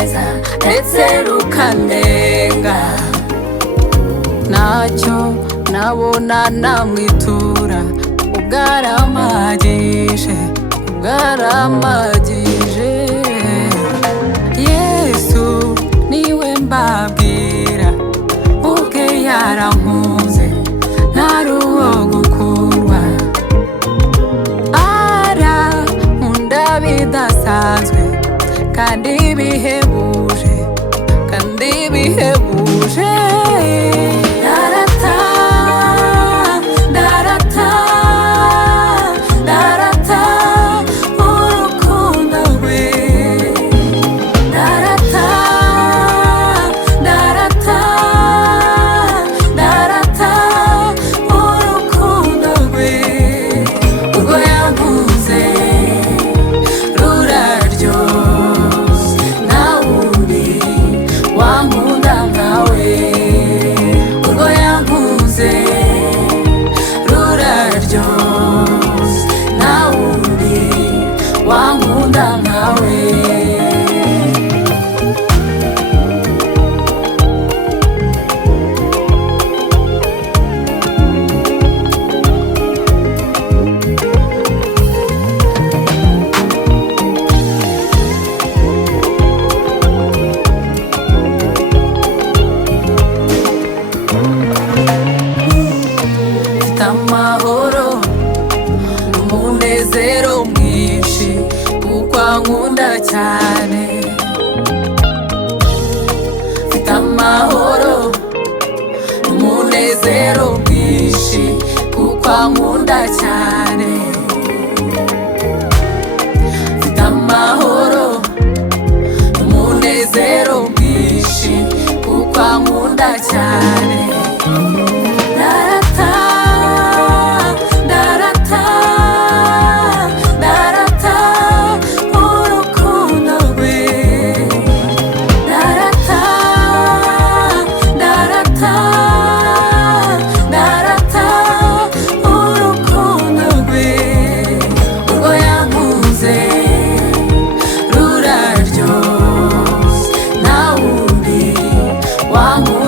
neza ndetse rukandenga. Ntacyo nabona namwitura, ubwaramagije, ubwaramagije. Yesu niwe mbabwira, ubwe yarankunze ntari uwo gukurwa. Arankunda bidasanzwe kandi bihebuje, kandi bihebuje. Wankunda nkawe. Mfite amahoro n'umunezero mwinshi kuko ankunda cyane. Mfite amahoro n'umunezero mwinshi kuko ankunda cyane. Mfite amahoro n'umunezero mwinshi kuko ankunda cyane. Wangu